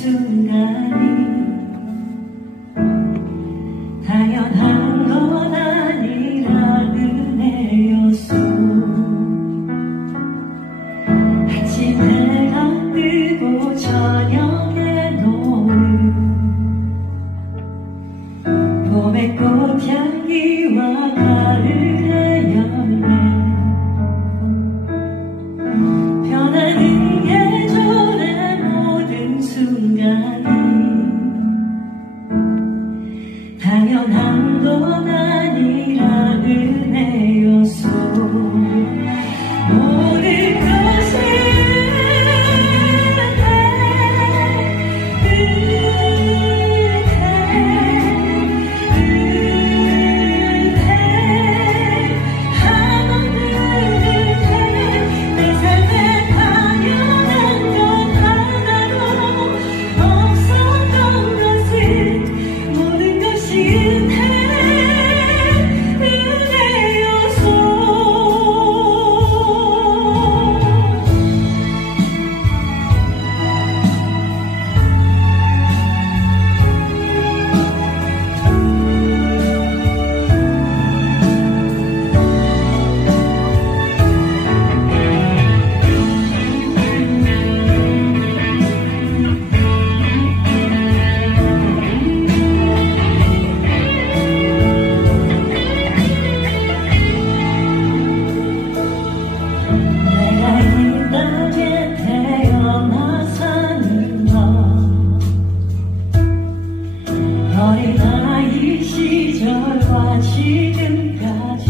순간이 당연한 건 아니라 은혜였소. 아침 해가 뜨고 저녁에 노을, 봄의 꽃향기와 가을의 열매, 변하는 계절의 모든 순간이 당연한 건 아니라 은혜였소. 모든 것이 어린아이 시절과 지금까지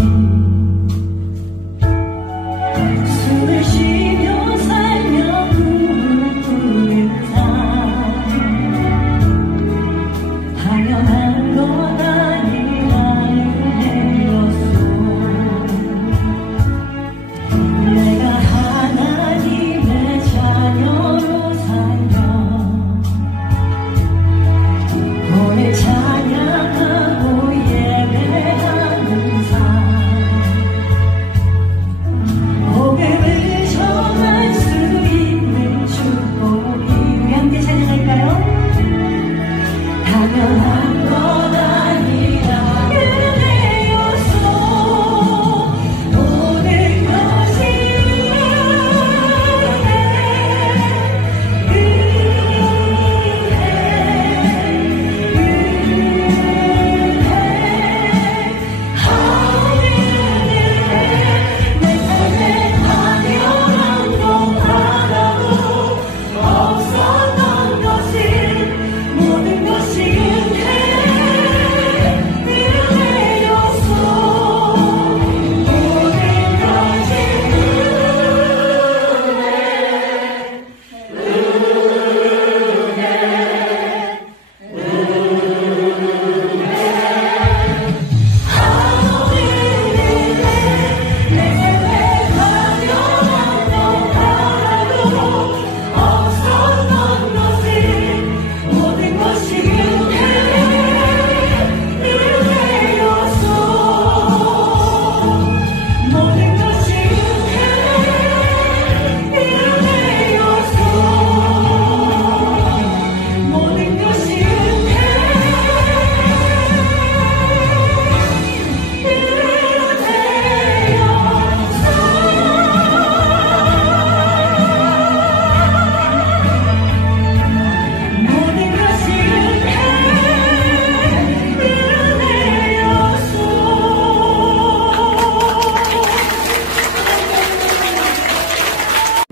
숨을 쉬며 살며 꿈을 꾸는 삶, 당연한 건 아니라 은혜였소. 내가 하나님의 자녀로 살며 오늘 찬양하고 예배하는 삶, 복음을 전할 수 있는 축복이, 우리 함께 찬양할까요? 당연한 건 아니라 은혜였소. 모든 것이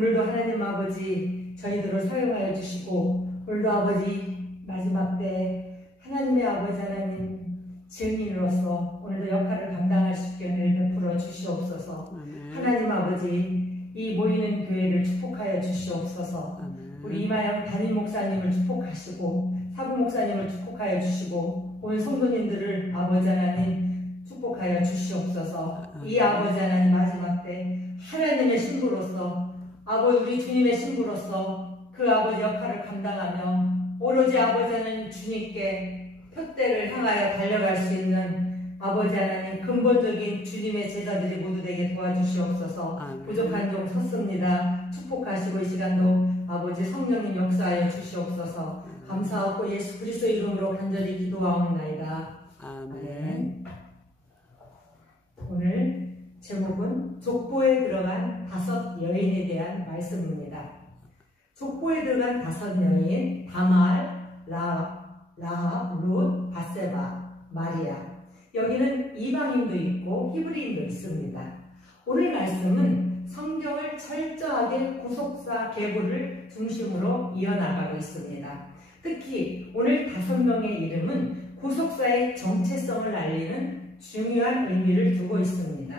오늘도 하나님 아버지 저희들을 사용하여 주시고, 오늘도 아버지 마지막 때 하나님의 아버지 하나님 증인으로서 오늘도 역할을 감당할 수 있게 은혜를 베풀어 주시옵소서. 하나님 아버지 이 모이는 교회를 축복하여 주시옵소서. 우리 이마영 담임 목사님을 축복하시고 사부 목사님을 축복하여 주시고 온 성도님들을 아버지 하나님 축복하여 주시옵소서. 이 아버지 하나님 마지막 때 하나님의 신부로서 아버지 우리 주님의 신부로서 그 아버지 역할을 감당하며 오로지 아버지 하나님 주님께 표대를 향하여 달려갈 수 있는 아버지 하나님 근본적인 주님의 제자들이 모두 되게 도와주시옵소서. 부족한 종 섰습니다. 축복하시고 이 시간도 아버지 성령님 역사하여 주시옵소서. 감사하고 예수 그리스도 이름으로 간절히 기도하옵나이다. 아멘. 오늘 제목은 족보에 들어간 5 여인에 대한 말씀입니다. 족보에 들어간 5 여인, 다말, 라합, 룻, 바세바, 마리아. 여기는 이방인도 있고 히브리인도 있습니다. 오늘 말씀은 성경을 철저하게 구속사 계보를 중심으로 이어나가고 있습니다. 특히 오늘 5명의 이름은 구속사의 정체성을 알리는 중요한 의미를 두고 있습니다.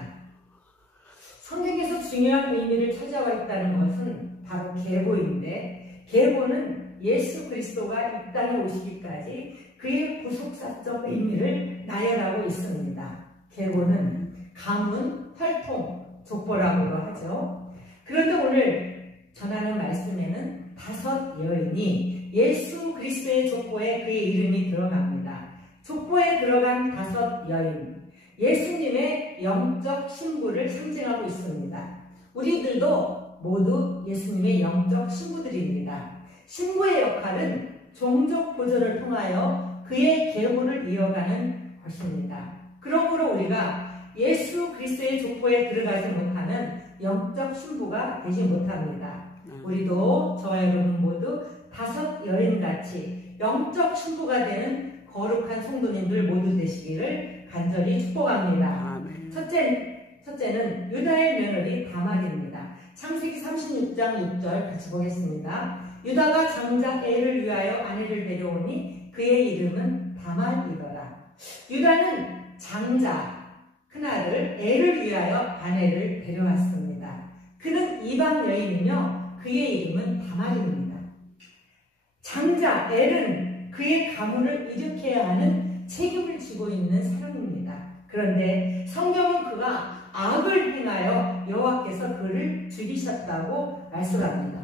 성경에서 중요한 의미를 찾아와 있다는 것은 바로 계보인데, 계보는 예수 그리스도가 이 땅에 오시기까지 그의 구속사적 의미를 나열하고 있습니다. 계보는 가문, 활동, 족보라고도 하죠. 그런데 오늘 전하는 말씀에는 5 여인이 예수 그리스도의 족보에 그의 이름이 들어갑니다. 족보에 들어간 5 여인, 예수님의 영적 신부를 상징하고 있습니다. 우리들도 모두 예수님의 영적 신부들입니다. 신부의 역할은 종족 보존을 통하여 그의 계보를 이어가는 것입니다. 그러므로 우리가 예수 그리스도의 족보에 들어가지 못하는 영적 신부가 되지 못합니다. 우리도 저와 여러분 모두 5 여인같이 영적 신부가 되는 거룩한 성도님들 모두 되시기를 간절히 축복합니다. 첫째는 유다의 며느리 다말입니다. 창세기 36장 6절 같이 보겠습니다. 유다가 장자 엘을 위하여 아내를 데려오니 그의 이름은 다말이더라. 유다는 장자 큰아들 엘을 위하여 아내를 데려왔습니다. 그는 이방 여인이며 그의 이름은 다말입니다. 장자 엘은 그의 가문을 일으켜야 하는 책임을 지고 있는 사람입니다. 그런데 성경은 그가 악을 행하여 여호와께서 그를 죽이셨다고 말씀합니다.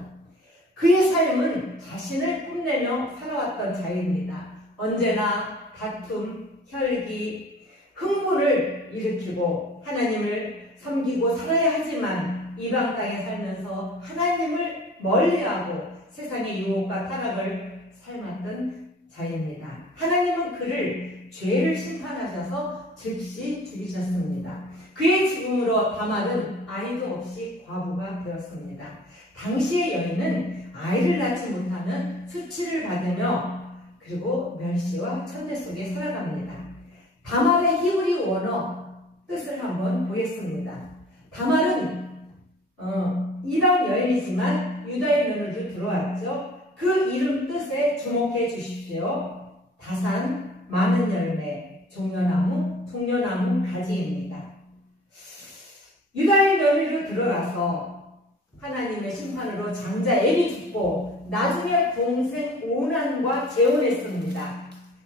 그의 삶은 자신을 뽐내며 살아왔던 자입니다. 언제나 다툼, 혈기, 흥분을 일으키고 하나님을 섬기고 살아야 하지만 이방 땅에 살면서 하나님을 멀리하고 세상의 유혹과 타락을 삶았던 자입니다. 하나님은 그를 죄를 심판하셔서 즉시 죽이셨습니다. 그의 죽음으로 다말은 아이도 없이 과부가 되었습니다. 당시의 여인은 아이를 낳지 못하는 수치를 받으며 그리고 멸시와 천대 속에 살아갑니다. 다말의 히브리 원어 뜻을 한번 보겠습니다. 다말은 이방 여인이지만 유다의 며느리로 들어왔죠. 그 이름 뜻에 주목해 주십시오. 다산, 많은 열매, 종려나무, 종려나무 가지입니다. 유다의 며느리로 들어가서 하나님의 심판으로 장자 엘이 죽고 나중에 동생 오난과 재혼했습니다.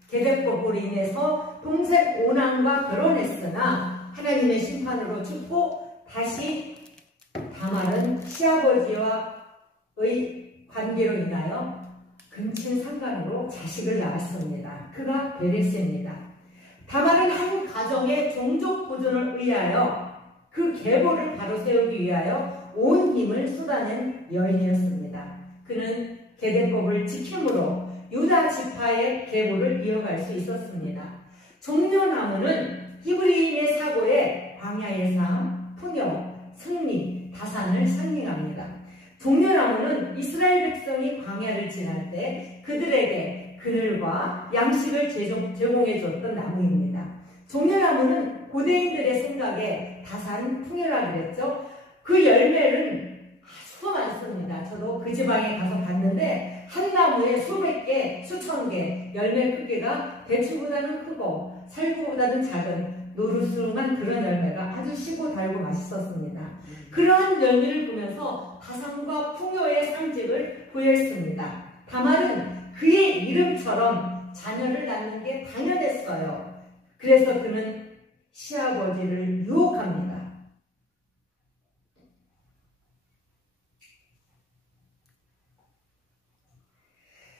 계대법으로 인해서 동생 오난과 결혼했으나 하나님의 심판으로 죽고 다시 다말은 시아버지와의 관계로 인하여 근친 상간으로 자식을 낳았습니다. 그가 베레스입니다. 다말은 한 가정의 종족 보존을 위하여 그 계보를 바로 세우기 위하여 온 힘을 쏟아낸 여인이었습니다. 그는 계대법을 지킴으로 유다 지파의 계보를 이어갈 수 있었습니다. 종려나무는 히브리인의 사고에 광야의 삶, 풍요, 승리, 다산을 상징합니다. 종려나무는 이스라엘 백성이 광야를 지날 때 그들에게 그늘과 양식을 제공해 줬던 나무입니다. 종려나무는 고대인들의 생각에 다산 풍요라 그랬죠. 그 열매는 수도 많습니다. 저도 그 지방에 가서 봤는데 한 나무에 수백 개, 수천 개, 열매 크기가 배추보다는 크고 살구보다는 작은 노르스름한 그런 열매가 아주 시고 달고 맛있었습니다. 그러한 열매를 보면서 다산과 풍요의 상징을 부여했습니다. 다말은 그의 이름처럼 자녀를 낳는 게 당연했어요. 그래서 그는 시아버지를 유혹합니다.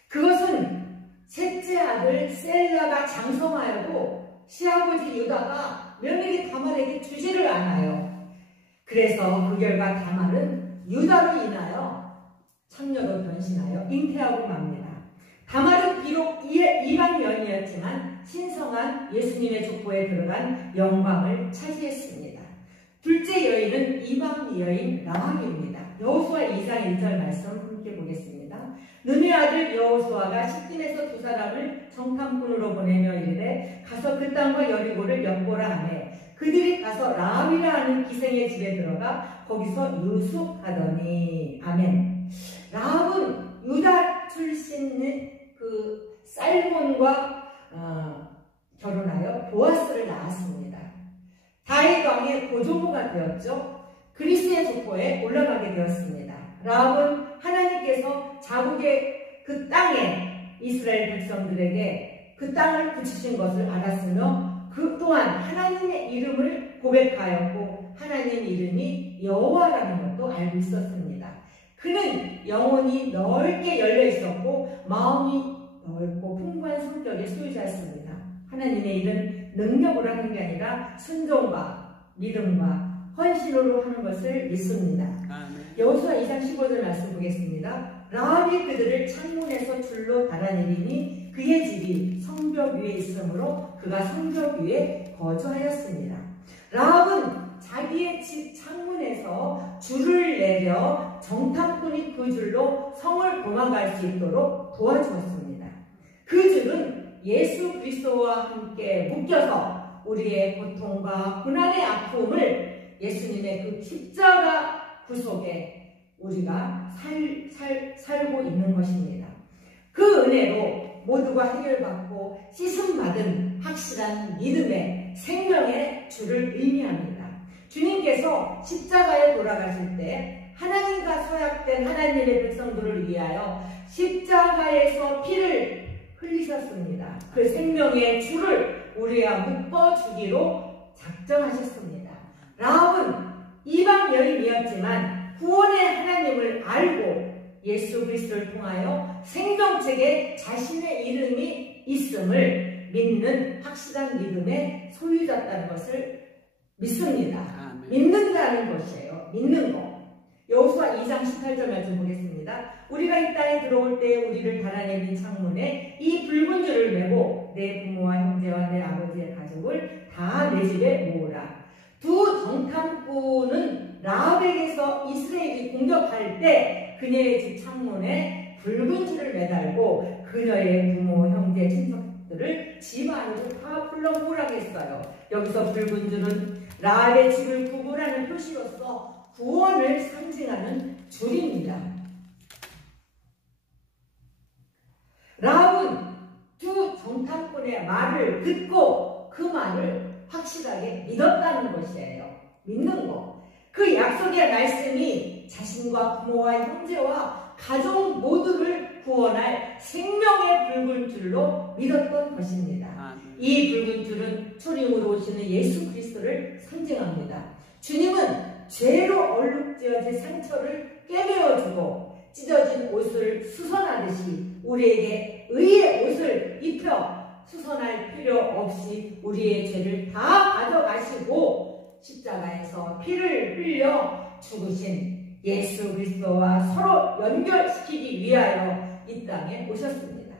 그것은 셋째 아들 셀라가 장성하여도 시아버지 유다가 며느리 다말에게 주지를 않아요. 그래서 그 결과 다말은 유다로 인하여 창녀로 변신하여 잉태하고 맙니다. 다말은 비록 이방인이었지만 신성한 예수님의 족보에 들어간 영광을 차지했습니다. 둘째 여인은 이방 여인 라합입니다. 여호수아 2장 1절 말씀 함께 보겠습니다. 눈의 아들 여호수아가 시딤에서 두 사람을 정탐꾼으로 보내며 이르되 가서 그 땅과 여리고를 엿보라 하매 그들이 가서 라합이라 하는 기생의 집에 들어가 거기서 유숙하더니. 아멘. 라합은 유다 출신의 그 살몬과 결혼하여 보아스를 낳았습니다. 다윗 왕의 고조부가 되었죠. 그리스의 족보에 올라가게 되었습니다. 라합은 하나님께서 자국의 그 땅에 이스라엘 백성들에게 그 땅을 붙이신 것을 알았으며 그 또한 하나님의 이름을 고백하였고 하나님 이름이 여호와라는 것도 알고 있었습니다. 그는 영혼이 넓게 열려 있었고 마음이 넓고 풍부한 성격의 소유자였습니다. 하나님의 일은 능력으로 하는 게 아니라 순종과 믿음과 헌신으로 하는 것을 믿습니다. 여호수아 2장 15절 말씀 보겠습니다. 라합이 그들을 창문에서 줄로 달아내리니 그의 집이 성벽 위에 있으므로 그가 성벽 위에 거주하였습니다. 라합은 자기의 집 창문에서 줄을 내려 정탐꾼이 그 줄로 성을 도망갈 수 있도록 도와주었습니다. 그 줄은 예수 그리스도와 함께 묶여서 우리의 고통과 고난의 아픔을 예수님의 그 십자가 구속에 우리가 살고 있는 것입니다. 그 은혜로 모두가 해결받고 씻음받은 확실한 믿음의 생명의 줄을 의미합니다. 주님께서 십자가에 돌아가실 때 하나님과 서약된 하나님의 백성들을 위하여 십자가에서 피를 흘리셨습니다. 그 생명의 줄을 우리와 묶어주기로 작정하셨습니다. 라합은 이방 여인이었지만 구원의 하나님을 알고 예수 그리스도를 통하여 생명책에 자신의 이름이 있음을 믿는 확실한 믿음의 소유자였다는 것을 믿습니다. 믿는다는 것이에요. 믿는 것. 여호수아 2장 18절 말씀 보겠습니다. 우리가 이 땅에 들어올 때 우리를 달아내린 창문에 이 붉은 줄을 메고 내 부모와 형제와 내 아버지의 가족을 다 내 집에 모으라. 두 정탐꾼은 라합에게서 이스라엘이 공격할 때 그녀의 집 창문에 붉은 줄을 매달고 그녀의 부모, 형제, 친척들을 집 안으로 다 불러 모으라고 했어요. 여기서 붉은 줄은 라합의 집을 구분하는 표시로서 구원을 상징하는 줄입니다. 라합은 두 정탐꾼의 말을 듣고 그 말을 확실하게 믿었다는 것이에요. 믿는 것. 그 약속의 말씀이 자신과 부모와 형제와 가족 모두를 구원할 생명의 붉은 줄로 믿었던 것입니다. 이 붉은 줄은 초림으로 오시는 예수 그리스도를 상징합니다. 주님은 죄로 얼룩지어진 상처를 꿰매어주고 찢어진 옷을 수선하듯이 우리에게 의의 옷을 입혀 수선할 필요 없이 우리의 죄를 다 가져가시고 십자가에서 피를 흘려 죽으신 예수 그리스도와 서로 연결시키기 위하여 이 땅에 오셨습니다.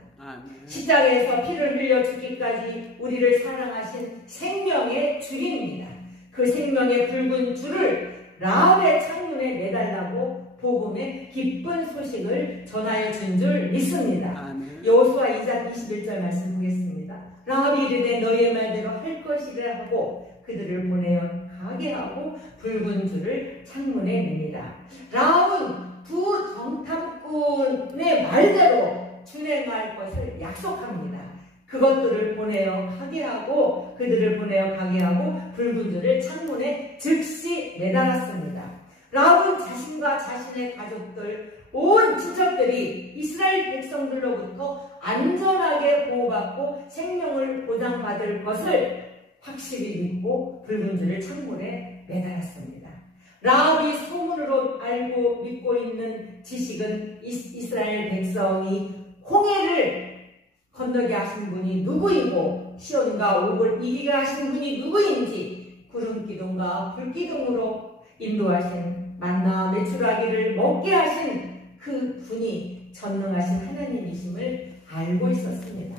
십자가에서 피를 흘려 죽기까지 우리를 사랑하신 생명의 줄입니다. 그 생명의 붉은 줄을 라합의 창문에 매달라고 복음의 기쁜 소식을 전하여 준 줄 믿습니다. 여호수아 2장 21절 말씀 보겠습니다. 라합이 이르되 너희의 말대로 할 것이라 하고 그들을 보내어 가게 하고 붉은 줄을 창문에 맵니다. 라합은 두 정탐꾼의 말대로 준행할 것을 약속합니다. 그것들을 보내어 가게 하고 그들을 보내어 가게 하고 붉은 줄을 창문에 즉시 매달았습니다. 라합은 자신과 자신의 가족들, 온 친척들이 이스라엘 백성들로부터 안전하게 보호받고 생명을 보장받을 것을 확실히 믿고 붉은 줄을 창문에 매달았습니다. 라합이 소문으로 알고 믿고 있는 지식은 이스라엘 백성이 홍해를 건너게 하신 분이 누구이고 시온과 옥을 이기게 하신 분이 누구인지 구름기둥과 불기둥으로 인도하신 만나 메추라기를 먹게 하신 그 분이 전능하신 하나님이심을 알고 있었습니다.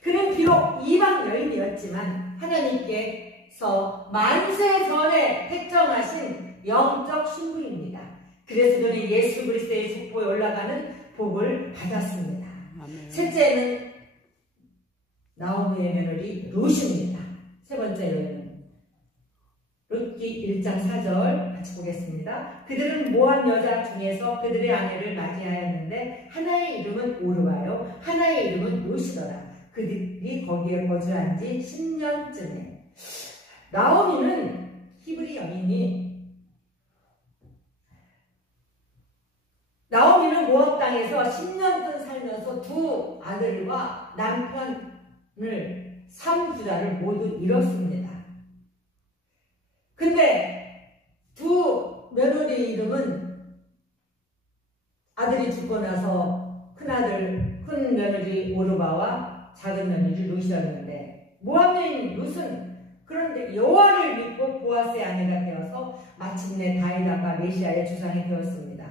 그는 비록 이방 여인이었지만 하나님께서 만세 전에 택정하신 영적 신부입니다. 그래서 그는 예수 그리스도의 족보에 올라가는 복을 받았습니다. 아멘. 셋째는 나오미의 며느리 룻입니다. 세 번째 여인은 룻기 1장 4절 같이 보겠습니다. 그들은 모압 여자 중에서 그들의 아내를 맞이하였는데 하나의 이름은 오르바요 하나의 이름은 룻이더라. 그들이 거기에 거주한 지 10년쯤에 나오미는 히브리 여인이 나오미는 모압 땅에서 10년 살면서 두 아들과 남편을 3부자를 모두 잃었습니다. 근데 두 며느리 이름은 아들이 죽고 나서 큰 며느리 오르바와 작은 며느리 룻이었는데 모압 여인 룻은 그런데 여호와를 믿고 보아스의 아내가 되어서 마침내 다윗과 메시아의 주상이 되었습니다.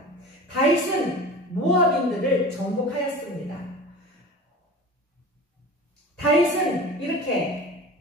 다윗은 모압인들을 정복하였습니다. 다윗은 이렇게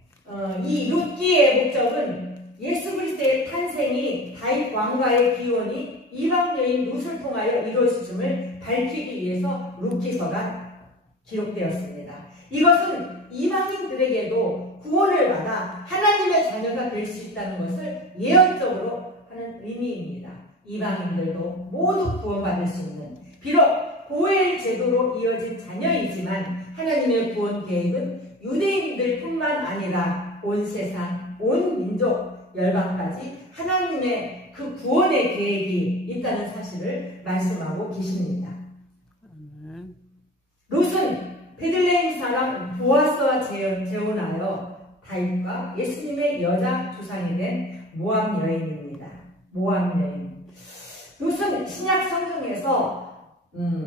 이 룻기의 목적은 예수 그리스도의 탄생이 다윗 왕가의 기원이 이방 여인 룻을 통하여 이루어짐을 밝히기 위해서 룻기서가 기록되었습니다. 이것은 이방인들에게도 구원을 받아 하나님의 자녀가 될 수 있다는 것을 예언적으로 하는 의미입니다. 이방인들도 모두 구원받을 수 있는, 비록 고엘 제도로 이어진 자녀이지만 하나님의 구원 계획은 유대인들뿐만 아니라 온 세상, 온 민족, 열방까지 하나님의 그 구원의 계획이 있다는 사실을 말씀하고 계십니다. 룻은 베들레헴 사람 보아스와 재혼하여 다윗과 예수님의 여자 조상이 된 모압 여인입니다. 모압 여인. 룻은 신약 성경에서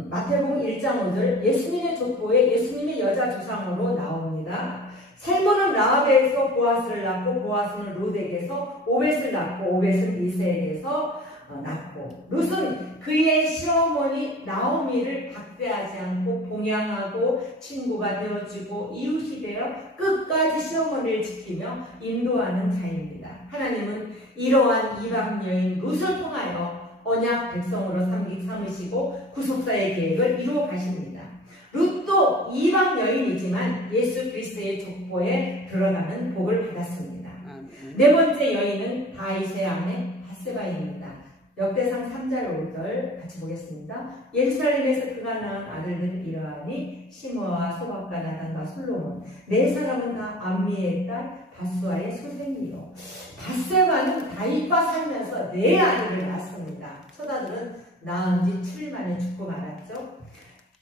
마태복음 1장 5절 예수님의 족보에 예수님의 여자 조상으로 나옵니다. 살몬은 라합에서 보아스를 낳고 보아스는 룻에게서 오벳을 낳고 오벳은 이새에게서 낳고 룻은 그의 시어머니 나오미를 박대하지 않고 봉양하고 친구가 되어주고 이웃이 되어 끝까지 시어머니를 지키며 인도하는 자입니다. 하나님은 이러한 이방 여인 룻을 통하여 언약 백성으로 삼으시고 구속사의 계획을 이루어 가십니다. 룻도 이방 여인이지만 예수 그리스도의 족보에 들어가는 복을 받았습니다. 네 번째 여인은 다윗의 아내 바세바입니다. 역대상 3절 5절 같이 보겠습니다. 예루살렘에서 그가 낳은 아들들은 이러하니 시므아와 소박과 나단과 솔로몬 네 사람은 다 암미의 딸 바수아의 소생이요. 바세바는 다윗과 살면서 네 아들을 낳았습니다. 첫 아들은 낳은 지 7일 만에 죽고 말았죠.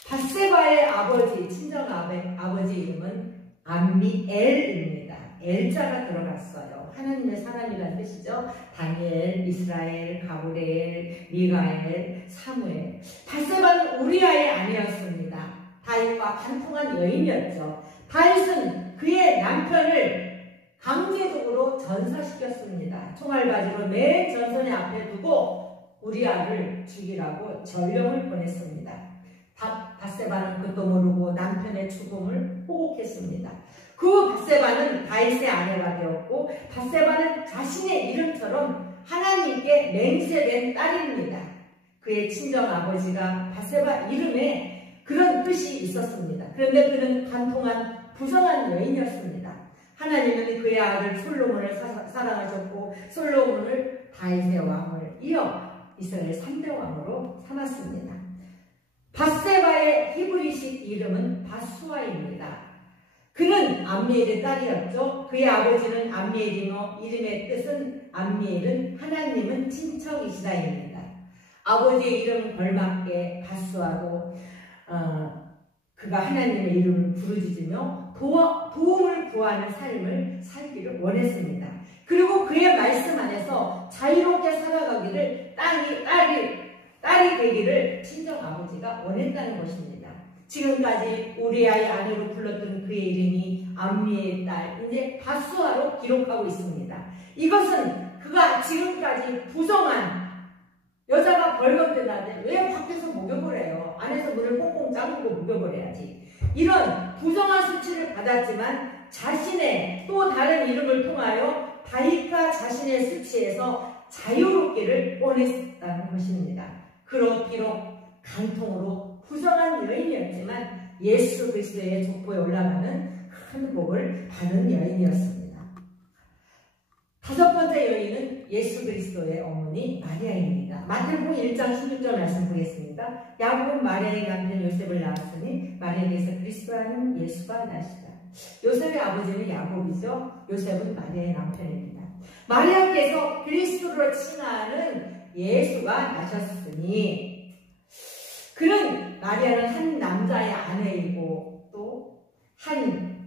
바세바의 아버지, 친정 아버지 이름은 암미엘입니다. 엘자가 들어갔어요. 하나님의 사람이라는 뜻이죠. 다니엘, 이스라엘, 가브리엘, 미가엘, 사무엘. 바세바는 우리아의 아내였습니다. 다윗과 간통한 여인이었죠. 다윗은 그의 남편을 강제적으로 전사시켰습니다. 총알바지로 맨 전선의 앞에 두고 우리아를 죽이라고 전령을 보냈습니다. 바세바는 그것도 모르고 남편의 죽음을 호곡했습니다. 그 바세바는 다윗의 아내가 되었고 바세바는 자신의 이름처럼 하나님께 맹세된 딸입니다. 그의 친정 아버지가 바세바 이름에 그런 뜻이 있었습니다. 그런데 그는 간통한 부정한 여인이었습니다. 하나님은 그의 아들 솔로몬을 사랑하셨고 솔로몬을 다윗의 왕을 이어 이스라엘 3대 왕으로 삼았습니다. 바세바의 히브리식 이름은 바수아입니다. 그는 암미엘의 딸이었죠. 그의 아버지는 암미엘이며 이름의 뜻은 암미엘은 하나님은 친척이시다입니다. 아버지의 이름은 걸맞게 바수아고 그가 하나님의 이름을 부르짖으며 도움을 구하는 삶을 살기를 원했습니다. 그리고 그의 말씀 안에서 자유롭게 살아가기를 딸이 되기를 친정 아버지가 원했다는 것입니다. 지금까지 우리아의 아내로 불렀던 그의 이름이 암미의 딸, 이제 바수아로 기록하고 있습니다. 이것은 그가 지금까지 부정한 여자가 벌건대나데 왜 밖에서 목욕을 해요? 안에서 문을 꽁꽁 잠그고 목욕을 해야지. 이런 부정한 수치를 받았지만 자신의 또 다른 이름을 통하여 바이카 자신의 수치에서 자유롭기를 원했다는 것입니다. 비록 간통으로 부정한 여인이었지만 예수 그리스도의 족보에 올라가는 큰 복을 받은 여인이었습니다. 다섯 번째 여인은 예수 그리스도의 어머니 마리아입니다. 마태복음 1장 16절 말씀 보겠습니다. 야곱은 마리아의 남편 요셉을 낳았으니 마리아에게서 그리스도라는 예수가 나시다. 요셉의 아버지는 야곱이죠. 요셉은 마리아의 남편입니다. 마리아께서 그리스도로 칭하는 예수가 나셨으니 그는 마리아는 한 남자의 아내이고 또 한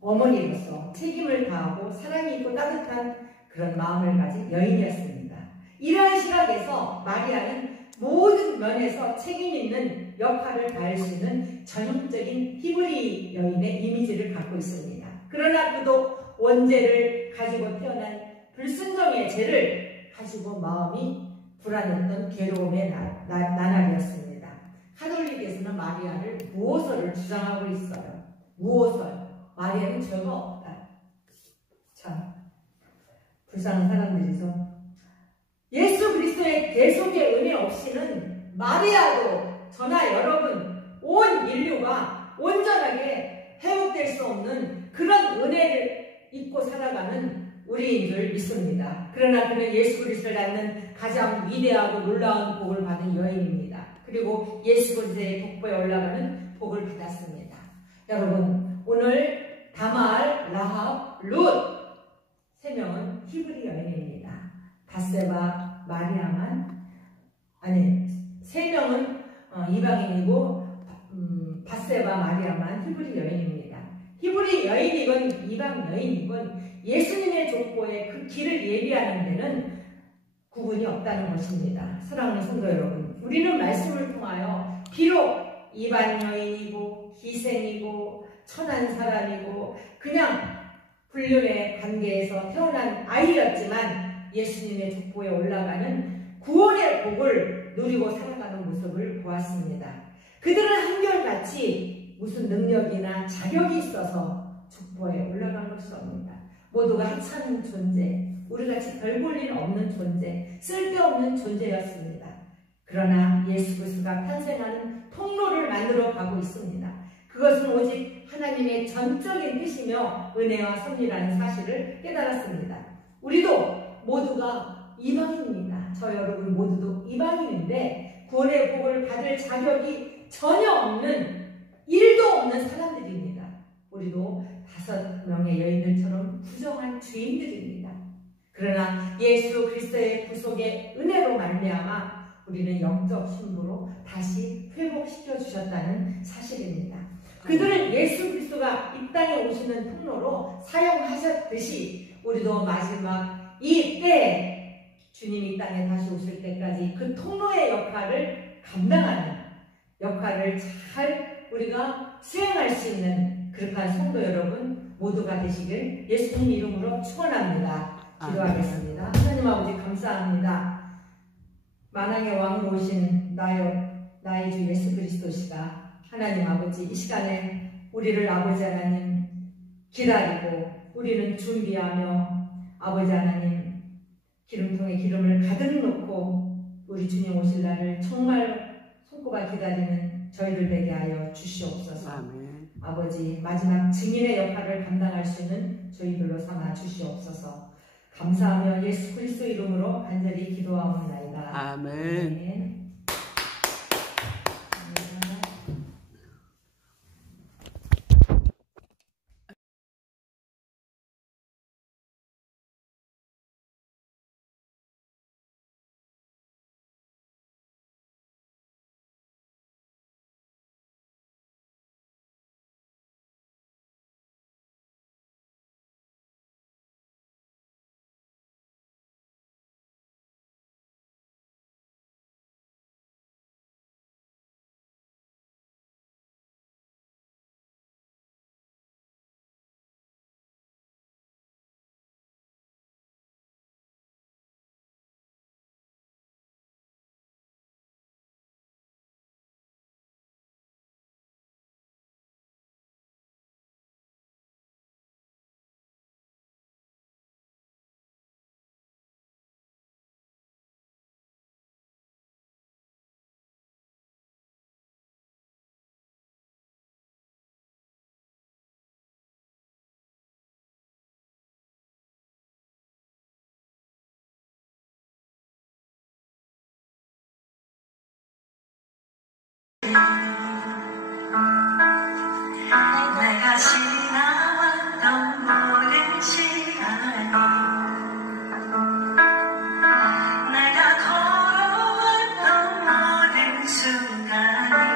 어머니로서 책임을 다하고 사랑이 있고 따뜻한 그런 마음을 가진 여인이었습니다. 이러한 시각에서 마리아는 모든 면에서 책임 있는 역할을 다할 수 있는 전형적인 히브리 여인의 이미지를 갖고 있습니다. 그러나 그도 원죄를 가지고 태어난 불순종의 죄를 가지고 마음이 불안했던 괴로움의 나날이었습니다. 카톨릭에서는 마리아를 무호서를 주장하고 있어요. 무호서. 마리아는 죄가 없다. 참 불쌍한 사람들이죠. 예수 그리스도의 대속의 은혜 없이는 마리아도 저나 여러분 온 인류가 온전하게 회복될 수 없는 그런 은혜를 입고 살아가는 우리인 줄 믿습니다. 그러나 그는 예수 그리스도를 낳는 가장 위대하고 놀라운 복을 받은 여인입니다. 그리고 예수 그리스도의 족보에 올라가는 복을 받았습니다. 여러분 오늘 다말, 라합, 룻 세 명은 히브리 여인입니다. 바세바, 마리아만 세 명은 이방인이고 바세바, 마리아만 히브리 여인입니다. 히브리 여인이건 이방 여인이건 예수님의 족보에 그 길을 예비하는 데는 구분이 없다는 것입니다. 사랑하는 성도 여러분, 우리는 말씀을 통하여 비록 이방 여인이고 희생이고 천한 사람이고 그냥 불륜의 관계에서 태어난 아이였지만 예수님의 족보에 올라가는 구원의 복을 누리고 살아가는 모습을 보았습니다. 그들은 한결같이 무슨 능력이나 자격이 있어서 족보에 올라간 것이 없습니다. 모두가 하찮은 존재, 우리같이 별 볼 일 없는 존재, 쓸데없는 존재였습니다. 그러나 예수 그리스도가 탄생하는 통로를 만들어 가고 있습니다. 그것은 오직 하나님의 전적인 뜻이며 은혜와 섭리라는 사실을 깨달았습니다. 우리도 모두가 이방인입니다. 저 여러분 모두도 이방인인데 구원의 복을 받을 자격이 전혀 없는, 1도 없는 사람들입니다. 우리도 5명의 여인들처럼 부정한 죄인들입니다. 그러나 예수 그리스도의 구속의 은혜로 말미암아 우리는 영적 신부로 다시 회복시켜 주셨다는 사실입니다. 그들은 예수 그리스도가 이 땅에 오시는 통로로 사용하셨듯이 우리도 마지막 이 때에 주님이 이 땅에 다시 오실 때까지 그 통로의 역할을 감당하는 역할을 잘 우리가 수행할 수 있는 그렇게 성도 여러분 모두가 되시길 예수님 이름으로 축원합니다. 기도하겠습니다. 하나님 아버지 감사합니다. 만왕의 왕으로 오신 나의 주 예수 그리스도시가 하나님 아버지 이 시간에 우리를 아버지 하나님 기다리고 우리는 준비하며 아버지 하나님 기름통에 기름을 가득 넣고 우리 주님 오실 날을 정말 손꼽아 기다리는 저희들 되게 하여 주시옵소서. 아멘. 아버지 마지막 증인의 역할을 감당할 수 있는 저희들로 삼아 주시옵소서. 감사하며 예수 그리스도 이름으로 간절히 기도하옵나이다. 아멘. 아멘. 사랑이